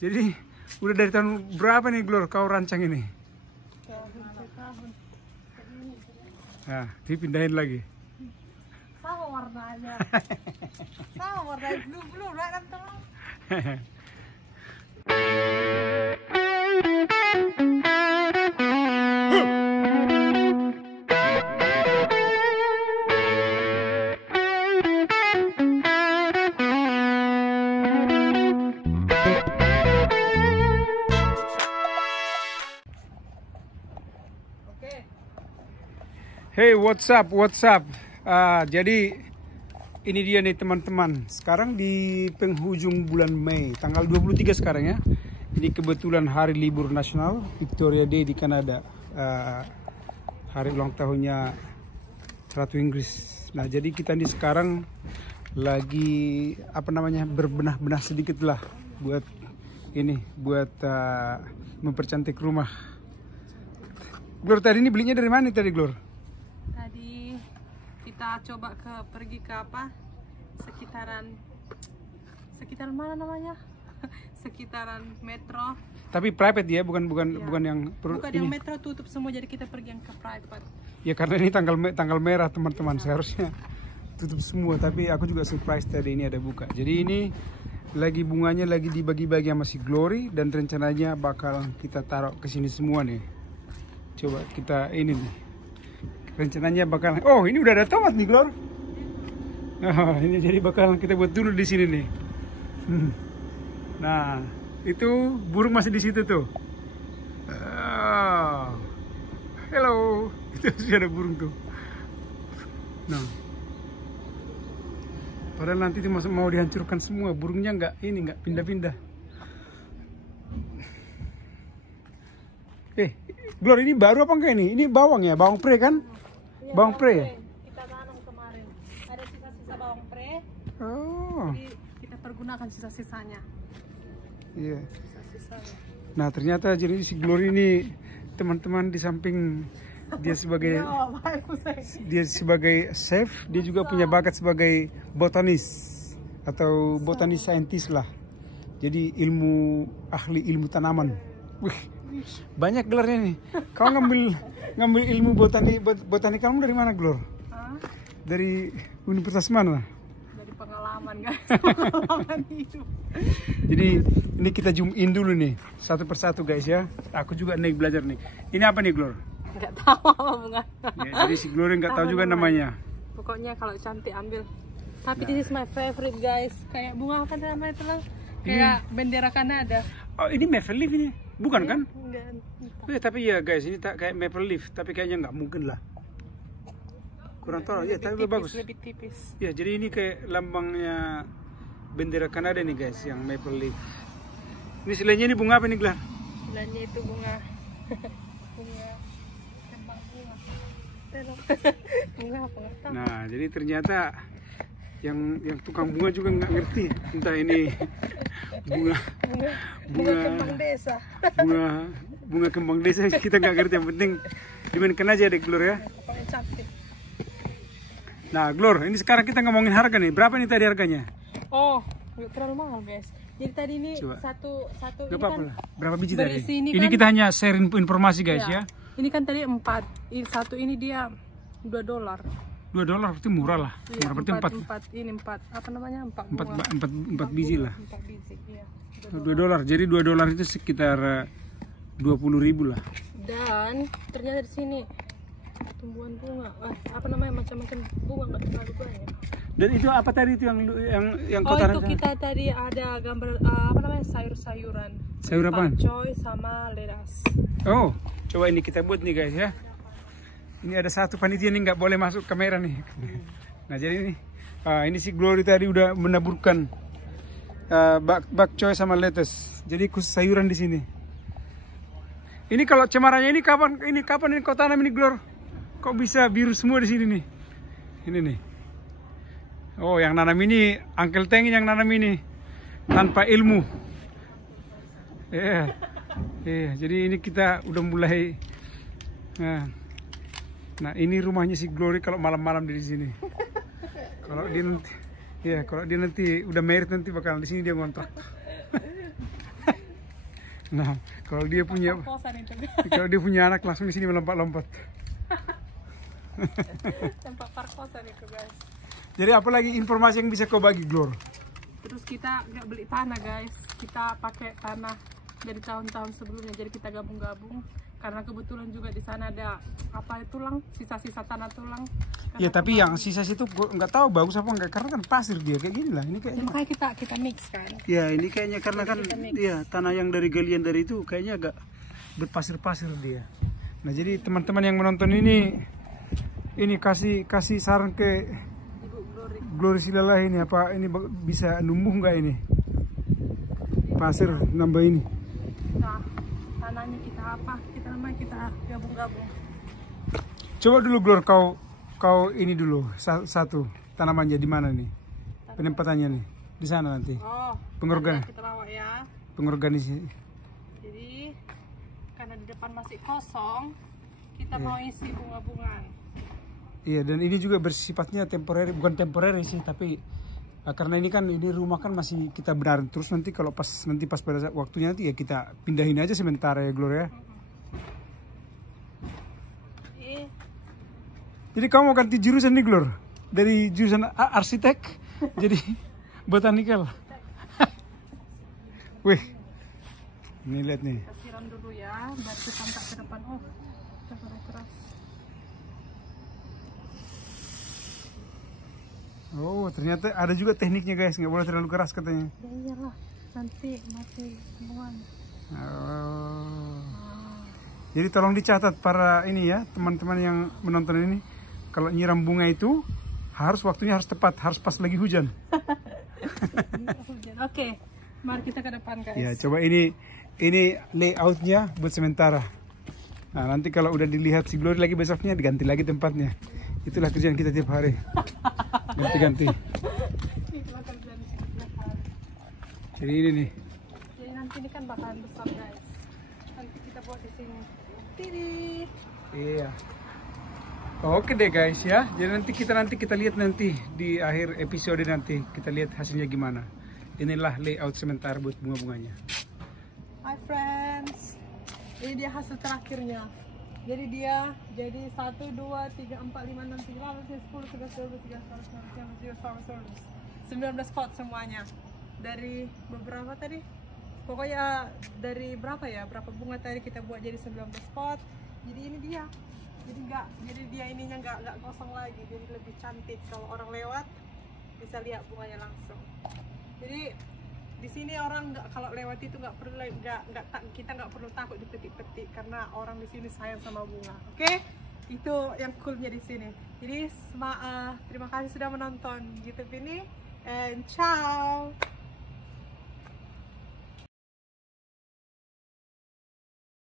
Jadi udah dari tahun berapa nih Glor kau rancang ini? Tahun. Nah, dipindahin lagi. Sama warnanya. Sama warnanya blue kan teman. Hey, what's up? Jadi ini dia nih teman-teman. Sekarang di penghujung bulan Mei, tanggal 23 sekarang ya. Ini kebetulan hari libur nasional Victoria Day di Kanada. Hari ulang tahunnya Ratu Inggris. Nah, jadi kita nih sekarang lagi berbenah-benah sedikit lah buat mempercantik rumah. Glor, tadi ini belinya dari mana tadi, Glor? Kita coba pergi ke sekitaran mana namanya? Sekitaran metro. Tapi private ya, bukan yang yang metro tutup semua, jadi kita pergi yang ke private. Ya karena ini tanggal merah teman-teman, seharusnya tutup semua, tapi aku juga surprise tadi ini ada buka. Jadi ini bunganya lagi dibagi-bagi sama si Glory dan rencananya bakal kita taruh ke sini semua nih. Coba kita ini nih. Rencananya bakal, oh ini udah ada tomat nih Glor. Nah, ini jadi bakal kita buat dulu di sini nih. Nah, itu burung masih di situ tuh. Hello, itu masih ada burung tuh. Nah, padahal nanti itu mau dihancurkan semua, burungnya nggak pindah-pindah. Glor, ini baru apa enggak ini? Ini bawang ya, bawang pre kan? Ya, bawang pre. Kita tanam kemarin. Ada sisa-sisa bawang pre. Oh. Jadi kita pergunakan sisa-sisanya. Iya. Sisa-sisanya. Nah, ternyata jadi si Glory ini teman-teman di samping dia sebagai chef, dia juga punya bakat sebagai botanis atau botanis scientist lah. Jadi ahli ilmu tanaman. Wih, banyak gelarnya nih. Kau ngambil ilmu botani kamu dari mana, Glor? Dari universitas mana? Dari pengalaman, guys. Pengalaman hidup. Jadi ini kita zoom in dulu nih, satu persatu guys ya. Aku juga nih belajar nih. Ini apa nih, Glor? Nggak tahu apa bunga. Ya, jadi si Glory nggak tahu juga namanya. Pokoknya kalau cantik ambil. Tapi this is my favorite, guys. Kayak bunga apa namanya itu lah? Kayak bendera Kanada. Oh, ini maple leaf ini? Bukan kan? Enggak. Tapi ya guys, ini tak kayak maple leaf, tapi kayaknya nggak mungkin lah. Kurang tahu ya, tapi bagus. Lebih tipis. Ya, jadi ini kayak lambangnya bendera Kanada nih guys, yang maple leaf. Ini selainnya ini bunga apa nih, Glar? Selainnya itu bunga kembang bunga. Bunga apa nggak tahu. Nah, jadi ternyata yang tukang bunga juga nggak ngerti, entah ini bunga kembang desa. bunga kembang desa, kita nggak ngerti, yang penting dimainkan aja deh, Glor ya. Paling cantik. Nah, Glor, ini sekarang kita ngomongin harga nih. Berapa nih tadi harganya? Oh, nggak terlalu mahal, guys. Jadi tadi ini satu ini kan berapa biji tadi? Ini kan, kita hanya share informasi guys ya. Ini kan tadi 4. Satu ini dia $2. $2 berarti murah lah. Iya, berarti 4. Ini 4. Apa namanya? 4 biji lah. 4 biji, iya. $2. Jadi $2 itu sekitar 20.000 lah. Dan ternyata di sini tumbuhan bunga. Apa namanya? Macam-macam bunga, nggak terlalu banyak. Dan itu apa tadi itu yang Oh, itu kita tadi ada gambar apa namanya? Sayur-sayuran. Sayur apaan? Pakcoy sama ledas. Oh, coba ini kita buat nih guys ya. Ini ada satu panitia nih nggak boleh masuk kamera nih. Nah, jadi ini si Glory tadi udah menaburkan bakcoy sama lettuce. Jadi khusus sayuran di sini. Ini kalau cemarannya ini kapan ini kau tanam ini, Glor? Kok bisa biru semua di sini nih? Ini nih. Oh, yang nanam ini Uncle Teng yang nanam ini tanpa ilmu. Jadi ini kita udah mulai. Nah, ini rumahnya si Glory kalau malam-malam di sini. Kalau dia nanti udah married nanti bakal di sini dia ngontrak. Nah, kalau dia punya Kosan itu. kalau dia punya anak langsung di sini melompat-lompat. Tempat parkosan itu guys. Jadi apa lagi informasi yang bisa kau bagi, Glor? Terus kita nggak beli tanah guys, kita pakai tanah dari tahun-tahun sebelumnya. Jadi kita gabung-gabung karena kebetulan juga di sana ada apa tulang, sisa-sisa tanah tulang. Ya tapi yang sisa situ gua nggak tahu bagus apa enggak karena kan pasir dia kayak gini lah. Ini Ya, kayaknya. makanya kita mix kan. Ya ini kayaknya karena kan Kita mix. ya tanah yang dari galian dari itu kayaknya agak berpasir-pasir dia. Nah jadi teman-teman yang menonton ini kasih saran ke Ibu Glory. Glory Silalah ini apa ini bisa numbuh nggak ini pasir nambah ini? Nah, tanahnya kita apa? Kita gabung-gabung. Coba dulu Glor kau ini dulu satu tanamannya di mana nih? Penempatannya nih di sana nanti. Oh, Pengorgan. kita bawa ya. Pengorganisasi. Jadi karena di depan masih kosong, kita mau isi bunga-bungaan. Iya dan ini juga bersifatnya temporary bukan temporary sih tapi karena ini kan ini rumah kan masih kita benarin terus nanti kalau pas pada waktunya nanti ya kita pindahin aja sementara ya Gloria. Jadi kamu mau ganti jurusan nih Glor dari jurusan arsitek jadi botanikal. Wih, ini lihat nih. Kita siram dulu ya, biar kita angkat ke depan. Oh, kita keras. Oh, ternyata ada juga tekniknya guys, nggak boleh terlalu keras katanya. Ya iyalah, nanti mati semua. Oh. Jadi tolong dicatat para ini ya, teman-teman yang menonton ini, kalau nyiram bunga itu waktunya harus tepat, harus pas lagi hujan. Oke, mari kita ke depan guys. Ya, coba ini layoutnya buat sementara. Nah, nanti kalau udah dilihat si Glory lagi besoknya diganti lagi tempatnya. Itulah kerjaan kita tiap hari. Ganti-ganti. Itulah kerjaan kita hari. Jadi ini nih. Jadi nanti ini kan bakalan besar guys. Nanti kita buat di sini. Tidit. Iya. Oke deh guys ya. Jadi nanti kita lihat nanti di akhir episode nanti kita lihat hasilnya gimana. Inilah layout sementara buat bunga-bunganya. Hi friends. Ini dia hasil terakhirnya. Jadi dia jadi 1 2 3 4 5 6 7 8 9 10 11 12 13 14 15 19 pot semuanya. Dari beberapa tadi? Pokoknya dari berapa ya? Berapa bunga tadi kita buat jadi 19 pot. Jadi ini dia. Jadi dia ininya nggak kosong lagi. Jadi lebih cantik kalau orang lewat bisa lihat bunganya langsung. Jadi di sini orang kalau lewat itu kita nggak perlu takut dipetik-petik karena orang di sini sayang sama bunga. Oke? Itu yang coolnya di sini. Jadi terima kasih sudah menonton YouTube ini and ciao.